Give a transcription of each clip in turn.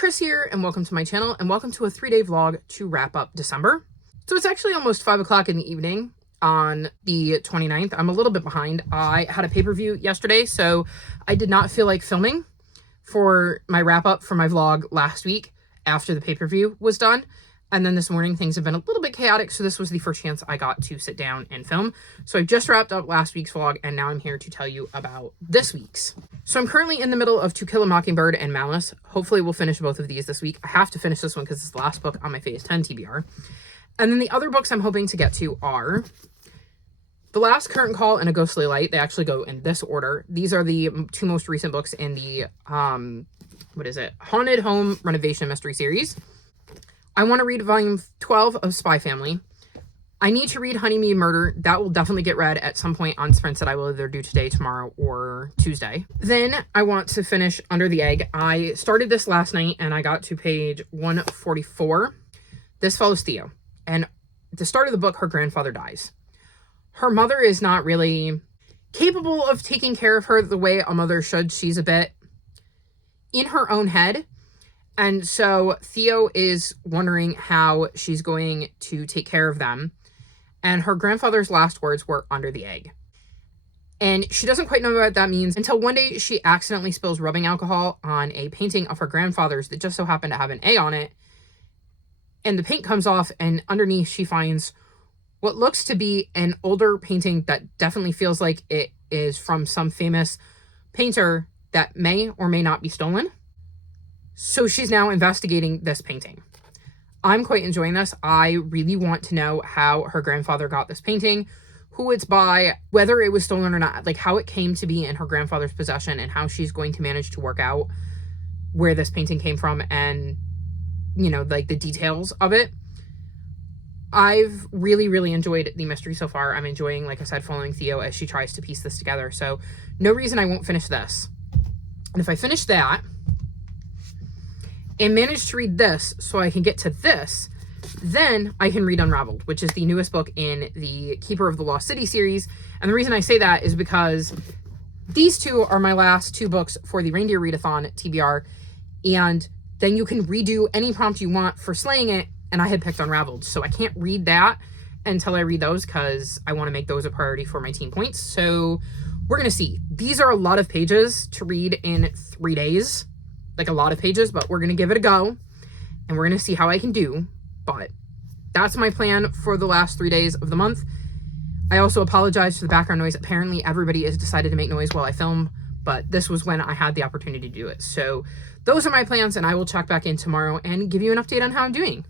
Chris here, and welcome to my channel, and welcome to a 3-day vlog to wrap up December. So it's actually almost 5 o'clock in the evening on the 29th. I'm a little bit behind. I had a pay-per-view yesterday, so I did not feel like filming for my wrap up for my vlog last week after the pay-per-view was done. And then this morning, things have been a little bit chaotic, so this was the first chance I got to sit down and film. So I just wrapped up last week's vlog, and now I'm here to tell you about this week's. So I'm currently in the middle of To Kill a Mockingbird and Malice. Hopefully we'll finish both of these this week. I have to finish this one because it's the last book on my Phase 10 TBR. And then the other books I'm hoping to get to are The Last Curtain Call and A Ghostly Light. They actually go in this order. These are the two most recent books in the, Haunted Home Renovation Mystery Series. I want to read volume 12 of Spy Family. I need to read Honeymead Murder. That will definitely get read at some point on sprints that I will either do today, tomorrow, or Tuesday. Then I want to finish Under the Egg. I started this last night and I got to page 144. This follows Theo. And at the start of the book, her grandfather dies. Her mother is not really capable of taking care of her the way a mother should. She's a bit in her own head. And so Theo is wondering how she's going to take care of them. And her grandfather's last words were under the egg. And she doesn't quite know what that means until one day she accidentally spills rubbing alcohol on a painting of her grandfather's that just so happened to have an A on it. And the paint comes off, and underneath she finds what looks to be an older painting that definitely feels like it is from some famous painter that may or may not be stolen. So she's now investigating this painting. I'm quite enjoying this. I really want to know how her grandfather got this painting, who it's by, whether it was stolen or not, like how it came to be in her grandfather's possession, and how she's going to manage to work out where this painting came from and, you know, like the details of it. I've really enjoyed the mystery so far. I'm enjoying, like I said, following Theo as she tries to piece this together. So no reason I won't finish this. And if I finish that and manage to read this so I can get to this, then I can read Unraveled, which is the newest book in the Keeper of the Lost City series. And the reason I say that is because these two are my last two books for the Reindeer Readathon TBR, and then you can redo any prompt you want for slaying it, and I had picked Unraveled. So I can't read that until I read those because I want to make those a priority for my team points. So we're going to see. These are a lot of pages to read in 3 days. Like a lot of pages, but we're going to give it a go and we're going to see how I can do. But that's my plan for the last 3 days of the month. I also apologize for the background noise. Apparently everybody has decided to make noise while I film, but this was when I had the opportunity to do it. So those are my plans, and I will check back in tomorrow and give you an update on how I'm doing.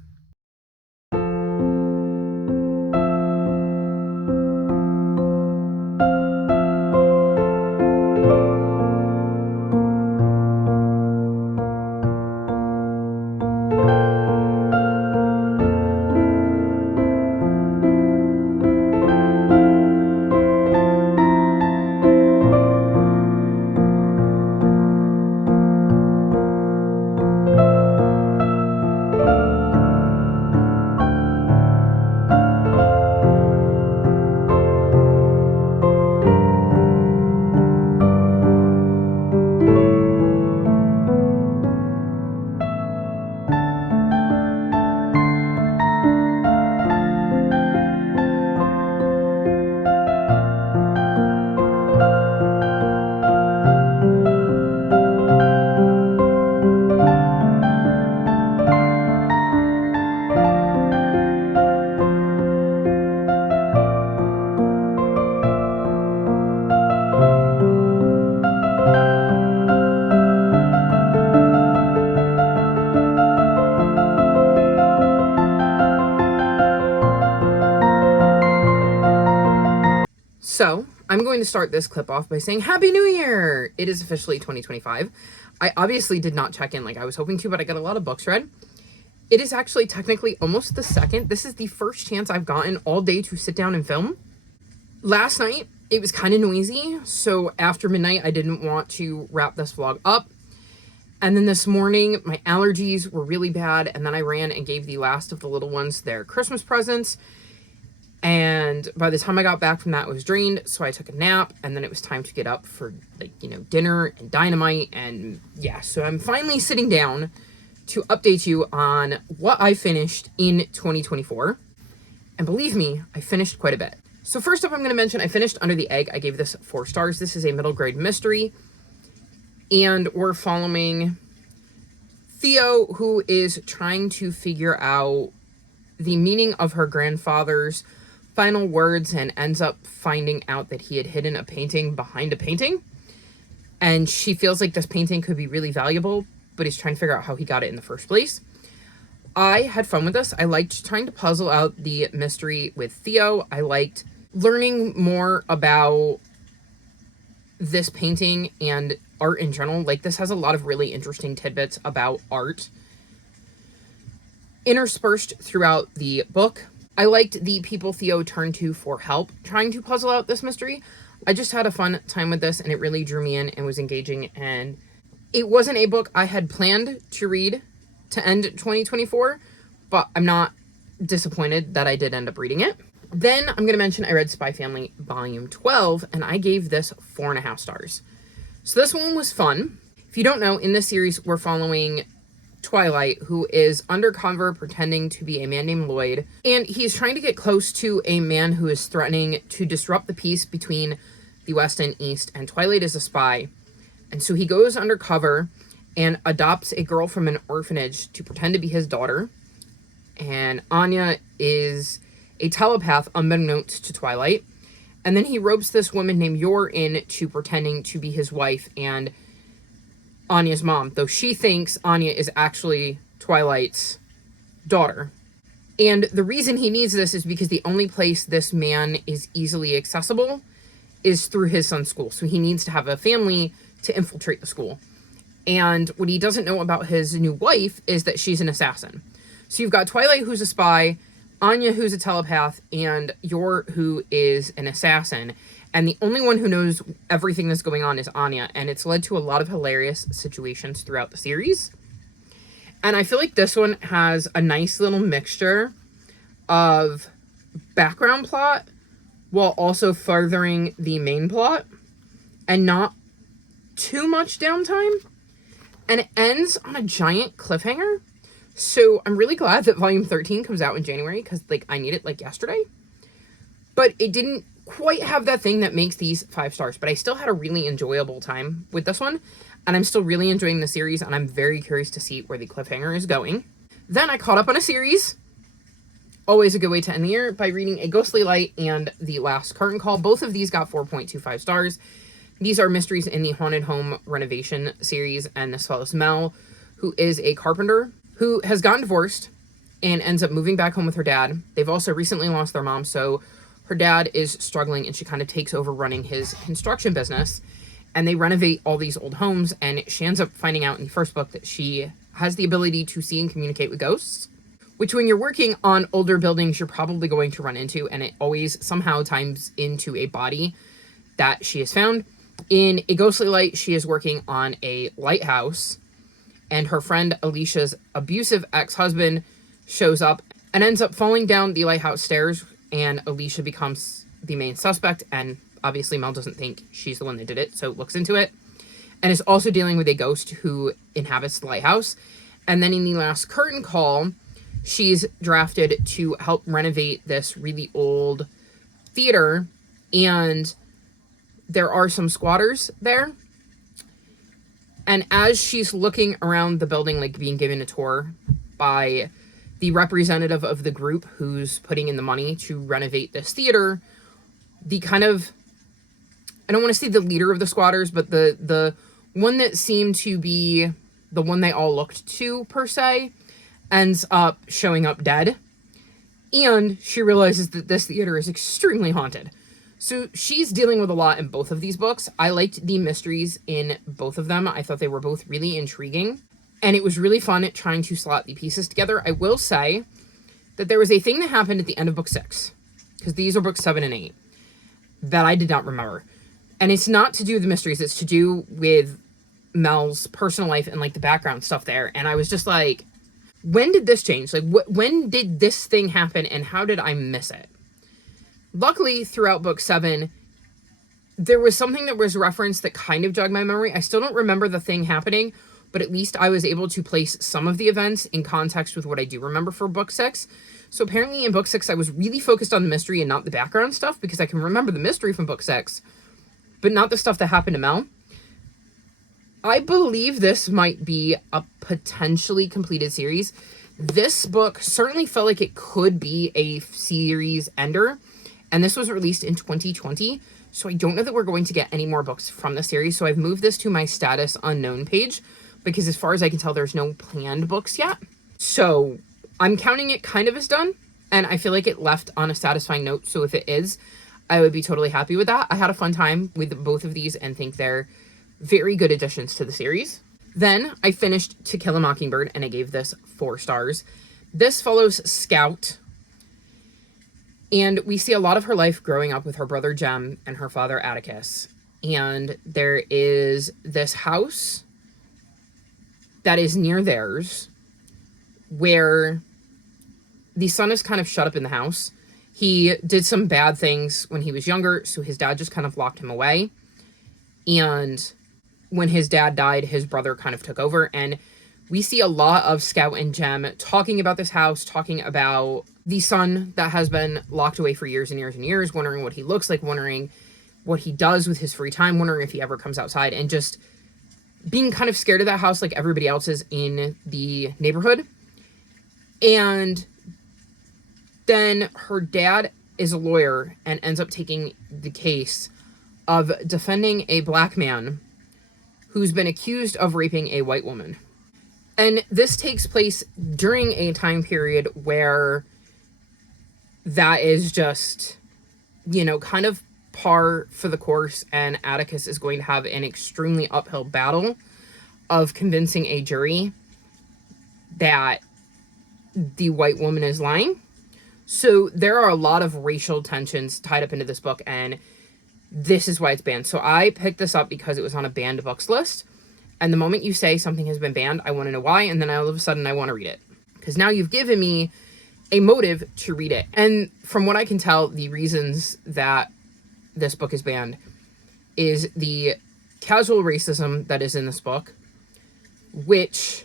So I'm going to start this clip off by saying Happy New Year! It is officially 2025. I obviously did not check in like I was hoping to, but I got a lot of books read. It is actually technically almost the second. This is the first chance I've gotten all day to sit down and film. Last night, it was kind of noisy, so after midnight, I didn't want to wrap this vlog up. And then this morning, my allergies were really bad, and then I ran and gave the last of the little ones their Christmas presents. And by the time I got back from that, it was drained, so I took a nap, and then it was time to get up for, like, you know, dinner and Dynamite, and yeah, so I'm finally sitting down to update you on what I finished in 2024. And believe me, I finished quite a bit. So first up, I'm going to mention I finished Under the Egg. I gave this 4 stars. This is a middle grade mystery. And we're following Theo, who is trying to figure out the meaning of her grandfather's final words and ends up finding out that he had hidden a painting behind a painting. And she feels like this painting could be really valuable, but he's trying to figure out how he got it in the first place. I had fun with this. I liked trying to puzzle out the mystery with Theo. I liked learning more about this painting and art in general. Like, this has a lot of really interesting tidbits about art interspersed throughout the book. I liked the people Theo turned to for help trying to puzzle out this mystery. I just had a fun time with this, and it really drew me in and was engaging. And it wasn't a book I had planned to read to end 2024, but I'm not disappointed that I did end up reading it. Then I'm going to mention I read Spy Family Volume 12, and I gave this 4.5 stars. So this one was fun. If you don't know, in this series, we're following Twilight, who is undercover pretending to be a man named Lloyd, and he's trying to get close to a man who is threatening to disrupt the peace between the West and East, and Twilight is a spy. And so he goes undercover and adopts a girl from an orphanage to pretend to be his daughter. And Anya is a telepath unbeknownst to Twilight. And then he ropes this woman named Yor in to pretending to be his wife and Anya's mom, though she thinks Anya is actually Twilight's daughter. And the reason he needs this is because the only place this man is easily accessible is through his son's school. So he needs to have a family to infiltrate the school. And what he doesn't know about his new wife is that she's an assassin. So you've got Twilight, who's a spy, Anya, who's a telepath, and Yor, who is an assassin. And the only one who knows everything that's going on is Anya. And it's led to a lot of hilarious situations throughout the series. And I feel like this one has a nice little mixture of background plot while also furthering the main plot. And not too much downtime. And it ends on a giant cliffhanger. So I'm really glad that Volume 13 comes out in January, because, like, I need it, like, yesterday. But it didn't quite have that thing that makes these 5 stars. But I still had a really enjoyable time with this one. And I'm still really enjoying the series, and I'm very curious to see where the cliffhanger is going. Then I caught up on a series. Always a good way to end the year, by reading A Ghostly Light and The Last Curtain Call. Both of these got 4.25 stars. These are mysteries in the Haunted Home renovation series, and this follows Mel, who is a carpenter who has gotten divorced and ends up moving back home with her dad. They've also recently lost their mom, so her dad is struggling, and she kind of takes over running his construction business. And they renovate all these old homes, and she ends up finding out in the first book that she has the ability to see and communicate with ghosts, which when you're working on older buildings, you're probably going to run into, and it always somehow ties into a body that she has found. In A Ghostly Light, she is working on a lighthouse, and her friend Alicia's abusive ex-husband shows up and ends up falling down the lighthouse stairs, and Alicia becomes the main suspect, and obviously Mel doesn't think she's the one that did it, so looks into it, and is also dealing with a ghost who inhabits the lighthouse. And then in The Last Curtain Call, she's drafted to help renovate this really old theater, and there are some squatters there. And as she's looking around the building, like being given a tour by the representative of the group who's putting in the money to renovate this theater, the kind of, I don't want to say the leader of the squatters, but the one that seemed to be the one they all looked to, per se, ends up showing up dead. And she realizes that this theater is extremely haunted. So she's dealing with a lot in both of these books. I liked the mysteries in both of them. I thought they were both really intriguing. And it was really fun trying to slot the pieces together. I will say that there was a thing that happened at the end of book 6, because these are books 7 and 8, that I did not remember. And it's not to do with the mysteries. It's to do with Mel's personal life and, like, the background stuff there. And I was just like, when did this change? Like, when did this thing happen, and how did I miss it? Luckily, throughout book 7, there was something that was referenced that kind of jogged my memory. I still don't remember the thing happening, but at least I was able to place some of the events in context with what I do remember for book 6. So apparently in book 6, I was really focused on the mystery and not the background stuff, because I can remember the mystery from book 6, but not the stuff that happened to Mel. I believe this might be a potentially completed series. This book certainly felt like it could be a series ender, and this was released in 2020, so I don't know that we're going to get any more books from the series. So I've moved this to my status unknown page, because as far as I can tell, there's no planned books yet. So I'm counting it kind of as done, and I feel like it left on a satisfying note. So if it is, I would be totally happy with that. I had a fun time with both of these and think they're very good additions to the series. Then I finished To Kill a Mockingbird, and I gave this 4 stars. This follows Scout, and we see a lot of her life growing up with her brother Jem and her father Atticus. And there is this house that is near theirs where the son is kind of shut up in the house. He did some bad things when he was younger, so his dad just kind of locked him away. And when his dad died, his brother kind of took over, and we see a lot of Scout and Jem talking about this house, talking about the son that has been locked away for years and years and years, wondering what he looks like, wondering what he does with his free time, wondering if he ever comes outside, and just being kind of scared of that house like everybody else is in the neighborhood. And then her dad is a lawyer and ends up taking the case of defending a black man who's been accused of raping a white woman. And this takes place during a time period where that is just, kind of par for the course, and Atticus is going to have an extremely uphill battle of convincing a jury that the white woman is lying. So there are a lot of racial tensions tied up into this book, and this is why it's banned. So I picked this up because it was on a banned books list. And the moment you say something has been banned, I want to know why. And then all of a sudden I want to read it. Because now you've given me a motive to read it. And from what I can tell, the reasons that this book is banned is the casual racism that is in this book, which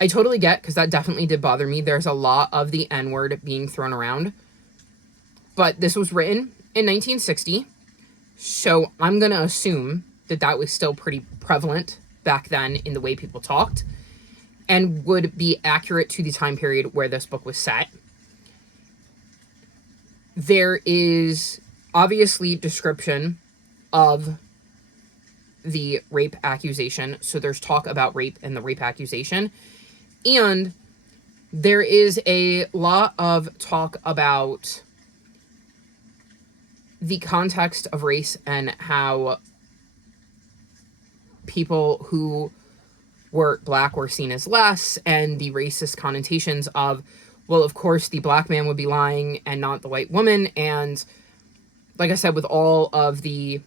I totally get, because that definitely did bother me. There's a lot of the N-word being thrown around. But this was written in 1960. So I'm going to assume that that was still pretty prevalent back then in the way people talked, and would be accurate to the time period where this book was set. There is obviously description of the rape accusation. So there's talk about rape and the rape accusation. And there is a lot of talk about the context of race and how people who were black were seen as less, and the racist connotations of, well, of course the black man would be lying and not the white woman. And like I said, with all of the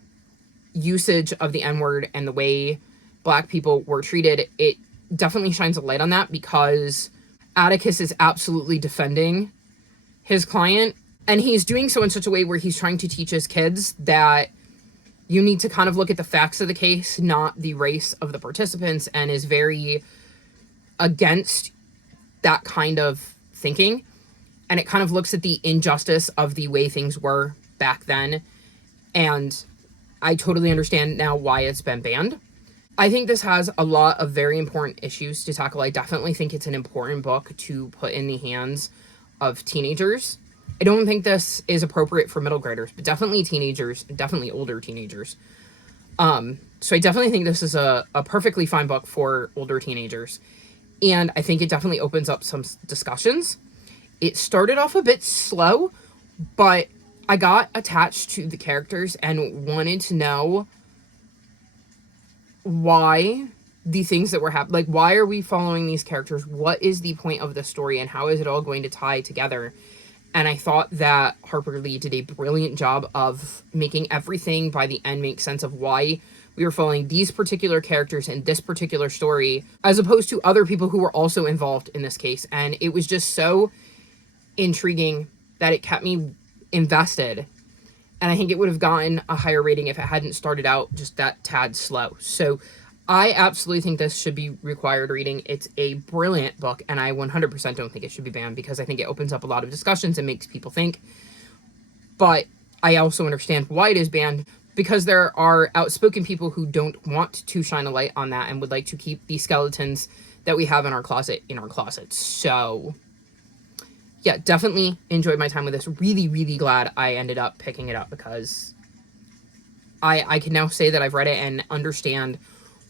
usage of the N-word and the way black people were treated, it definitely shines a light on that, because Atticus is absolutely defending his client. And he's doing so in such a way where he's trying to teach his kids that you need to kind of look at the facts of the case, not the race of the participants, and is very against that kind of thinking. And it kind of looks at the injustice of the way things were back then. And I totally understand now why it's been banned. I think this has a lot of very important issues to tackle. I definitely think it's an important book to put in the hands of teenagers. I don't think this is appropriate for middle graders, but definitely teenagers, definitely older teenagers. So I definitely think this is a perfectly fine book for older teenagers. And I think it definitely opens up some discussions. It started off a bit slow, but I got attached to the characters and wanted to know why the things that were happening, like, why are we following these characters? What is the point of the story, and how is it all going to tie together? And I thought that Harper Lee did a brilliant job of making everything by the end make sense of why we were following these particular characters in this particular story, as opposed to other people who were also involved in this case. And it was just so intriguing that it kept me invested. And I think it would have gotten a higher rating if it hadn't started out just that tad slow. So I absolutely think this should be required reading. It's a brilliant book, and I 100% don't think it should be banned because I think it opens up a lot of discussions and makes people think. But I also understand why it is banned, because there are outspoken people who don't want to shine a light on that and would like to keep the skeletons that we have in our closet in our closets. So, yeah, definitely enjoyed my time with this. Really, really glad I ended up picking it up because I can now say that I've read it and understand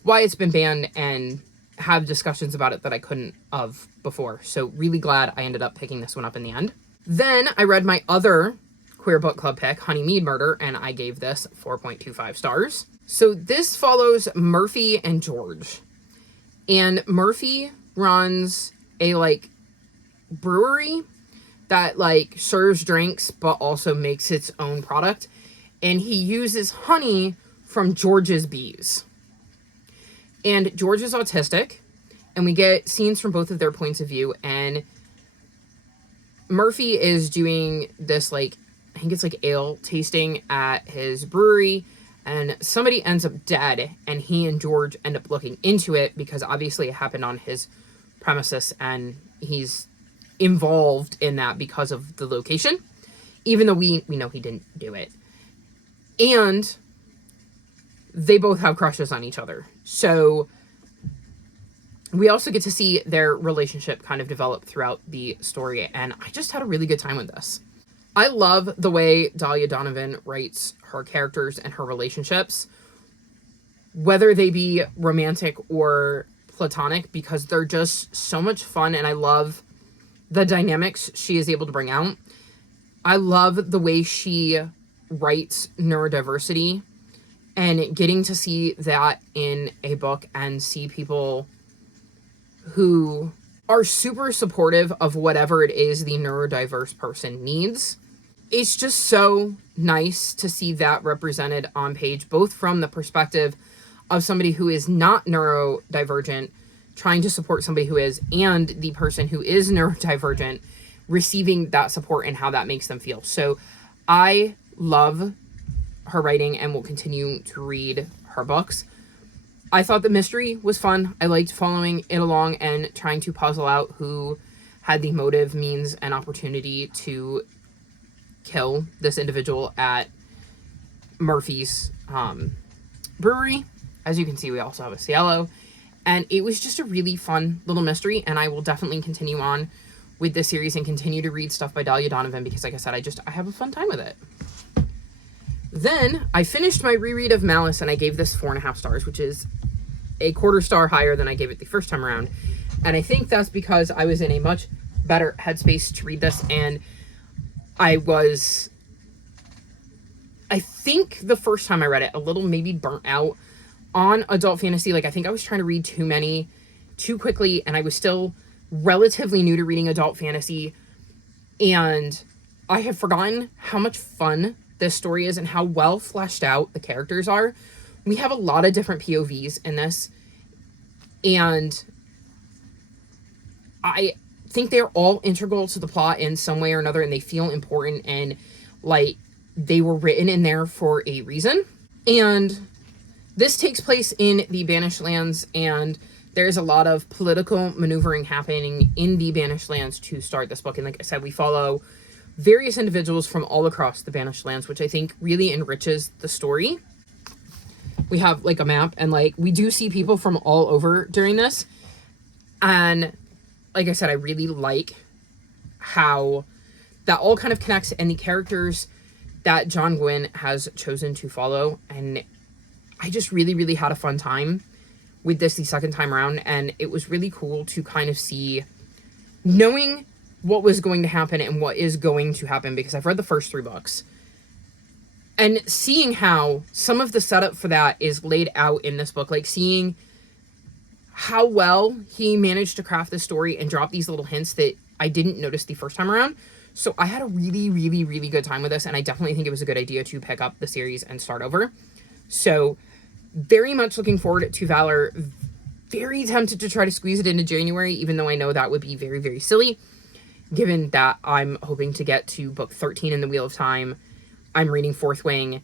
why it's been banned and have discussions about it that I couldn't have before. So really glad I ended up picking this one up in the end. Then I read my other Queer Book Club pick, Honeymead Murder, and I gave this 4.25 stars. So this follows Murphy and George. And Murphy runs a, like, brewery that, like, serves drinks but also makes its own product. And he uses honey from George's bees. And George is autistic, and we get scenes from both of their points of view, and Murphy is doing this, like, I think it's like ale tasting at his brewery, and somebody ends up dead, and he and George end up looking into it because obviously it happened on his premises, and he's involved in that because of the location, even though we know he didn't do it. And they both have crushes on each other. So we also get to see their relationship kind of develop throughout the story. And I just had a really good time with this. I love the way Dalia Donovan writes her characters and her relationships, whether they be romantic or platonic, because they're just so much fun. And I love the dynamics she is able to bring out. I love the way she writes neurodiversity and getting to see that in a book and see people who are super supportive of whatever it is the neurodiverse person needs. It's just so nice to see that represented on page, both from the perspective of somebody who is not neurodivergent trying to support somebody who is, and the person who is neurodivergent receiving that support and how that makes them feel. So I love her writing and will continue to read her books. I thought the mystery was fun. I liked following it along and trying to puzzle out who had the motive, means, and opportunity to kill this individual at Murphy's brewery. As you can see, we also have a Cielo. And it was just a really fun little mystery, and I will definitely continue on with this series and continue to read stuff by Dalia Donovan because, like I said, I have a fun time with it. Then I finished my reread of Malice, and I gave this 4.5 stars, which is a 1/4 star higher than I gave it the first time around. And I think that's because I was in a much better headspace to read this, and I think the first time I read it, a little maybe burnt out on adult fantasy. Like, I think I was trying to read too many too quickly, and I was still relatively new to reading adult fantasy, and I have forgotten how much fun this story is and how well fleshed out the characters are. We have a lot of different POVs in this, and I think they're all integral to the plot in some way or another, and they feel important, and like they were written in there for a reason. And this takes place in the Banished Lands, and there's a lot of political maneuvering happening in the Banished Lands to start this book. And like I said, we follow various individuals from all across the Banished Lands, which I think really enriches the story. We have like a map, and like we do see people from all over during this. And like I said, I really like how that all kind of connects, and the characters that John Gwynne has chosen to follow. And I just really, really had a fun time with this the second time around, and it was really cool to kind of see, knowing what was going to happen and what is going to happen, because I've read the first 3 books, and seeing how some of the setup for that is laid out in this book, like seeing how well he managed to craft this story and drop these little hints that I didn't notice the first time around. So I had a really, really, really good time with this, and I definitely think it was a good idea to pick up the series and start over. So very much looking forward to Valor. Very tempted to try to squeeze it into January, even though I know that would be very, very silly, given that I'm hoping to get to book 13 in the Wheel of Time. I'm reading Fourth Wing,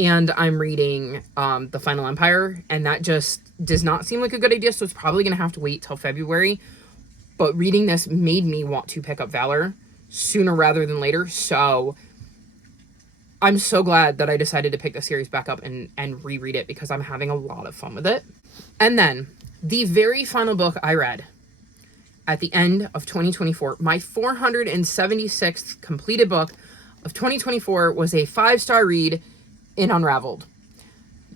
and I'm reading The Final Empire, and that just does not seem like a good idea, so it's probably going to have to wait till February. But reading this made me want to pick up Valor sooner rather than later, so I'm so glad that I decided to pick the series back up and reread it, because I'm having a lot of fun with it. And then, the very final book I read at the end of 2024, my 476th completed book of 2024, was a 5-star read in Unraveled.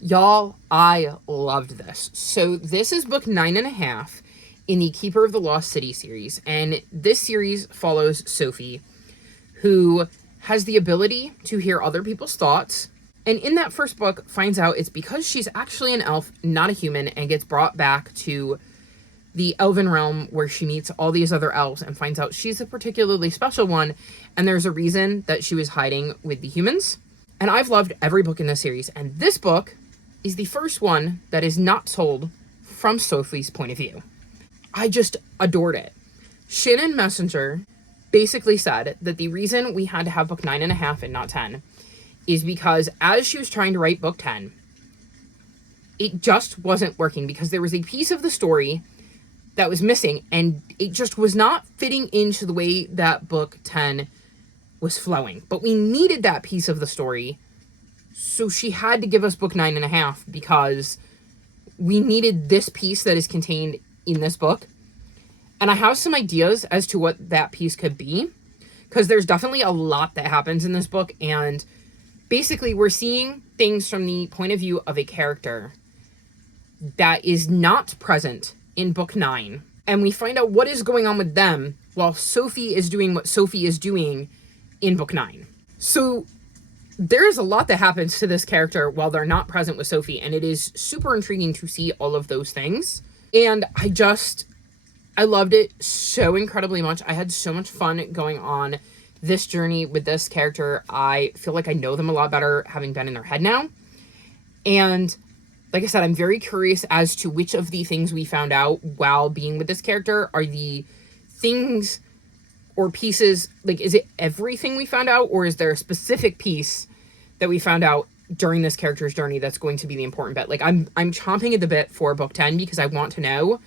Y'all, I loved this. So this is book 9.5 in the Keeper of the Lost City series. And this series follows Sophie, who has the ability to hear other people's thoughts. And in that first book, finds out it's because she's actually an elf, not a human, and gets brought back to the elven realm where she meets all these other elves and finds out she's a particularly special one. And there's a reason that she was hiding with the humans. And I've loved every book in this series. And this book is the first one that is not told from Sophie's point of view. I just adored it. Shannon Messenger basically said that the reason we had to have book 9.5 and not 10 is because as she was trying to write book 10, it just wasn't working, because there was a piece of the story that was missing, and it just was not fitting into the way that book 10 was flowing. But we needed that piece of the story, so she had to give us book 9.5, because we needed this piece that is contained in this book. And I have some ideas as to what that piece could be, because there's definitely a lot that happens in this book, and basically we're seeing things from the point of view of a character that is not present in book 9. And we find out what is going on with them while Sophie is doing what Sophie is doing in book 9. So there's a lot that happens to this character while they're not present with Sophie, and it is super intriguing to see all of those things. And I loved it so incredibly much. I had so much fun going on this journey with this character. I feel like I know them a lot better having been in their head now. And like I said, I'm very curious as to which of the things we found out while being with this character are the things or pieces, like, is it everything we found out, or is there a specific piece that we found out during this character's journey that's going to be the important bit? Like, I'm chomping at the bit for book 10, because I want to know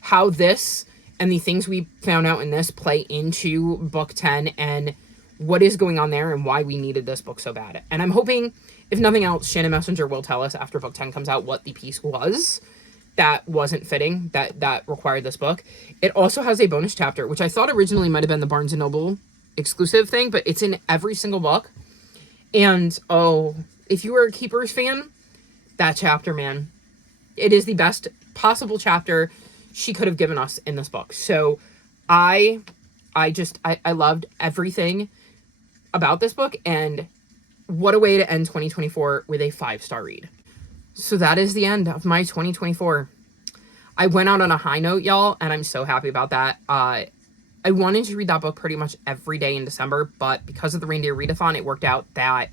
how this and the things we found out in this play into book 10 and what is going on there and why we needed this book so bad. And I'm hoping, if nothing else, Shannon Messenger will tell us after book 10 comes out what the piece was that wasn't fitting, that required this book. It also has a bonus chapter, which I thought originally might have been the Barnes & Noble exclusive thing, but it's in every single book. And, oh, if you were a Keepers fan, that chapter, man, it is the best possible chapter she could have given us in this book. So I loved everything about this book, and what a way to end 2024 with a 5-star read. So that is the end of my 2024. I went out on a high note, y'all, and I'm so happy about that. I wanted to read that book pretty much every day in December, but because of the Reindeer Readathon, it worked out that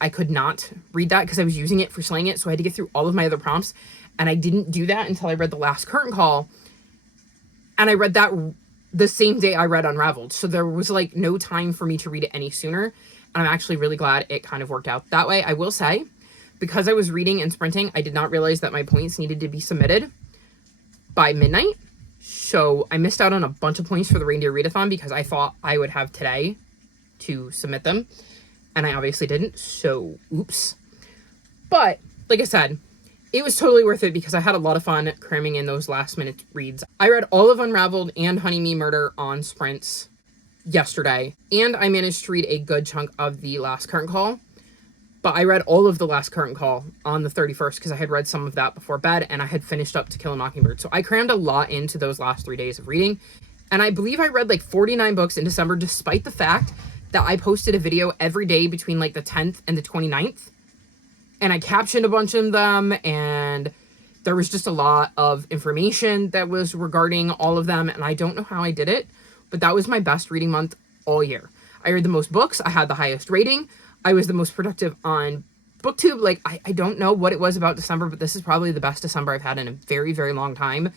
I could not read that because I was using it for Slaying It, so I had to get through all of my other prompts, and I didn't do that until I read The Last Curtain Call, and I read that the same day I read Unraveled, so there was, like, no time for me to read it any sooner, and I'm actually really glad it kind of worked out that way. I will say, because I was reading and sprinting, I did not realize that my points needed to be submitted by midnight, so I missed out on a bunch of points for the Reindeer Readathon because I thought I would have today to submit them, and I obviously didn't, so oops. But, like I said, it was totally worth it because I had a lot of fun cramming in those last-minute reads. I read all of Unraveled and Honey Me Murder on sprints yesterday, and I managed to read a good chunk of The Last Curtain Call, but I read all of The Last Curtain Call on the 31st because I had read some of that before bed, and I had finished up To Kill a Mockingbird. So I crammed a lot into those last 3 days of reading, and I believe I read like 49 books in December, despite the fact that I posted a video every day between like the 10th and the 29th. And I captioned a bunch of them, and there was just a lot of information that was regarding all of them, and I don't know how I did it, but that was my best reading month all year. I read the most books, I had the highest rating, I was the most productive on BookTube. Like, I don't know what it was about December, but this is probably the best December I've had in a very, very long time.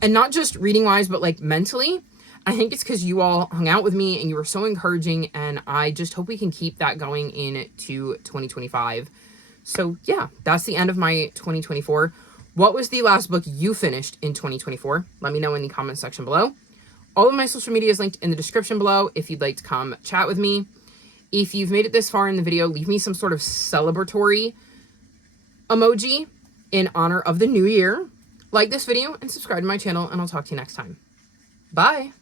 And not just reading-wise, but, like, mentally. I think it's because you all hung out with me, and you were so encouraging, and I just hope we can keep that going into 2025. So yeah, that's the end of my 2024. What was the last book you finished in 2024? Let me know in the comment section below. All of my social media is linked in the description below if you'd like to come chat with me. If you've made it this far in the video, leave me some sort of celebratory emoji in honor of the new year. Like this video and subscribe to my channel, and I'll talk to you next time. Bye!